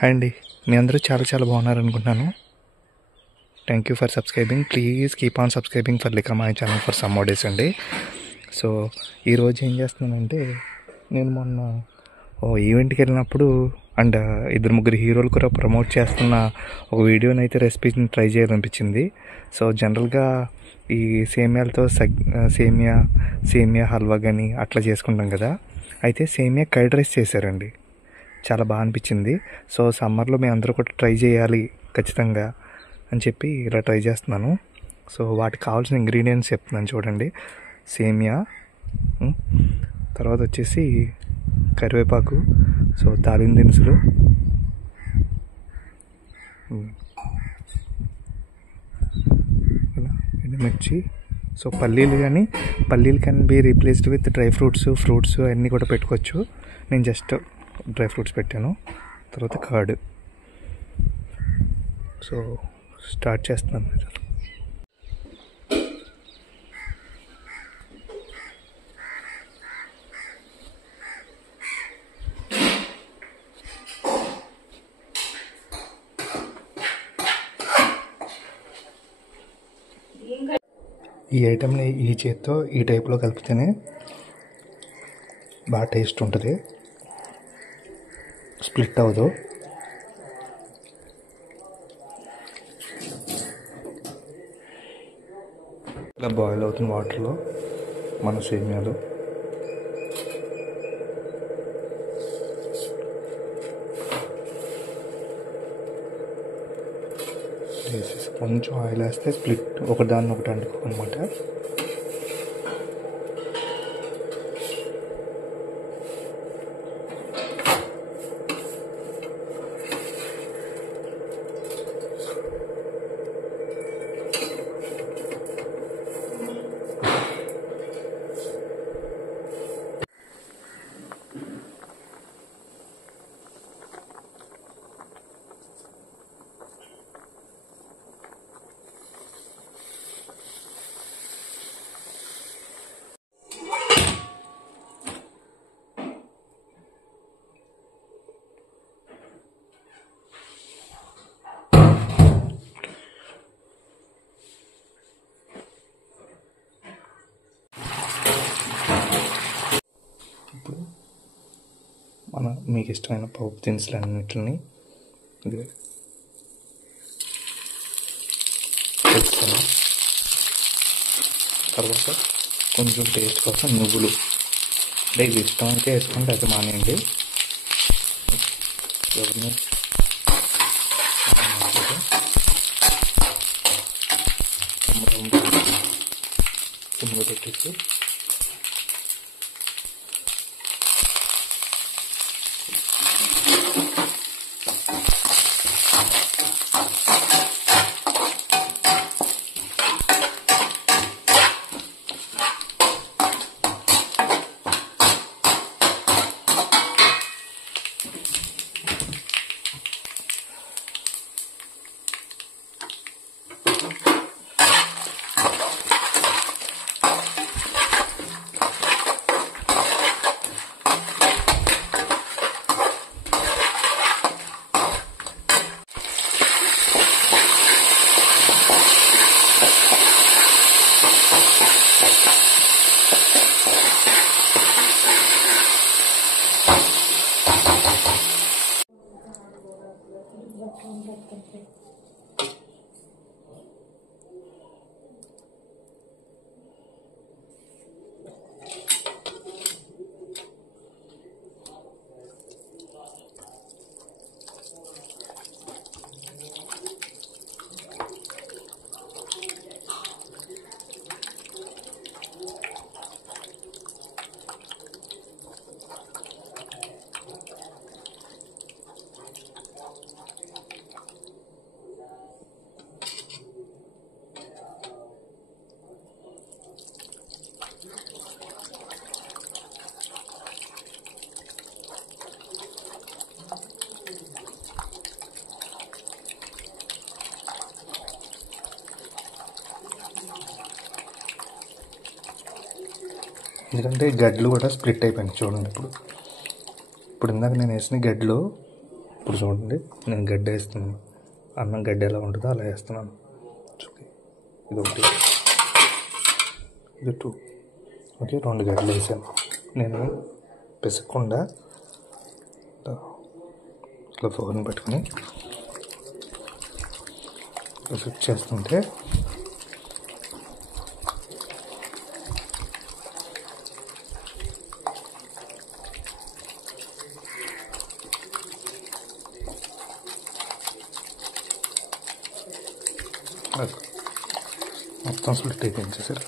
Hi అండి, మీ అందరూ చాలా చాలా బాగున్నారనుకుంటున్నాను. Thank you for subscribing. Please keep on subscribing for లికా my channel for some more days అండి. సో ఈరోజు ఏం చేస్తున్నానంటే, నేను మొన్న ఈవెంట్కి వెళ్ళినప్పుడు అండ్ ఇద్దరు ముగ్గురు హీరోలు కూడా ప్రమోట్ చేస్తున్న ఒక వీడియోని అయితే రెసిపీని ట్రై చేయాలనిపించింది. సో జనరల్గా ఈ సేమియాలతో సేమియా హల్వా కానీ అట్లా చేసుకుంటాం కదా. అయితే సేమియా కర్డ్ రైస్ చేశారండి, చాలా బాగా అనిపించింది. సో సమ్మర్లో మేము అందరూ కూడా ట్రై చేయాలి ఖచ్చితంగా అని చెప్పి ఇలా ట్రై చేస్తున్నాను. సో వాటికి కావాల్సిన ఇంగ్రీడియంట్స్ చెప్తున్నాను చూడండి. సేమియా, తర్వాత వచ్చేసి కరివేపాకు, సో తాలింపు దినుసులు, ఎండుమిర్చి, సో పల్లీలు can be replaced with dry fruits అన్నీ కూడా పెట్టుకోవచ్చు. నేను జస్ట్ డ్రై ఫ్రూట్స్ పెట్టాను. తర్వాత కర్డ్. సో స్టార్ట్ చేస్తున్నాను. ఈ ఐటెంని ఈ చేత్తో ఈ టైప్లో కలిపితేనే బాగా టేస్ట్ ఉంటుంది, స్ప్లిట్ అవ్వదు. ఇలా బాయిల్ అవుతున్న వాటర్లో మన సేమియాలు వేసేసి కొంచెం ఆయిల్ వేస్తే స్ప్లిట్ ఒకదాన్ని ఒకటి అంటుకోనమాట. ఇప్పుడు మీకు ఇష్టమైన పప్పు దినుసులు అన్నింటిని ఇది వేస్తాను. తర్వాత కొంచెం టేస్ట్ కోసం నువ్వులు, అంటే ఇది ఇష్టం అయితే వేసుకుంటే అది మానేయండి. ఎవరిని సిమ్లో పెట్టేసి ఎందుకంటే గడ్డలు కూడా స్ప్లిట్ అయిపోయింది చూడండి. ఇప్పుడు ఇందాక నేను వేసిన గడ్డలు ఇప్పుడు చూడండి, నేను గడ్డ వేస్తున్నాను. అన్నం గడ్డ ఎలా ఉంటుందో అలా వేస్తున్నాను. ఇది ఒకటి, ఇది 2. ఓకే, 2 గడ్డలు వేసాను. నేను పిసకుండా ఇట్లా ఫోన్ పెట్టుకుని ఫిక్స్ చేస్తుంటే మొత్తం స్ప్లిట్ అయిపోయింది సార్.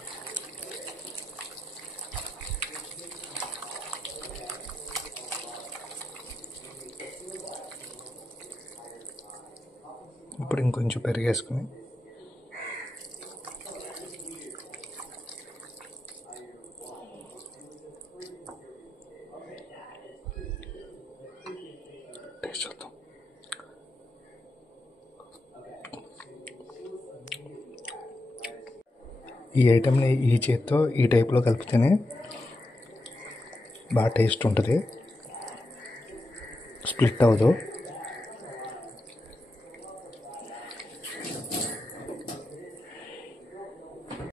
ఇప్పుడు ఇంకొంచెం పెరిగేసుకుని టేస్ట్ చూద్దాం. ఈ ఐటెంని ఈ చేత్తో ఈ టైప్లో కలిపితేనే బాగా టేస్ట్ ఉంటుంది, స్ప్లిట్ అవ్వదు.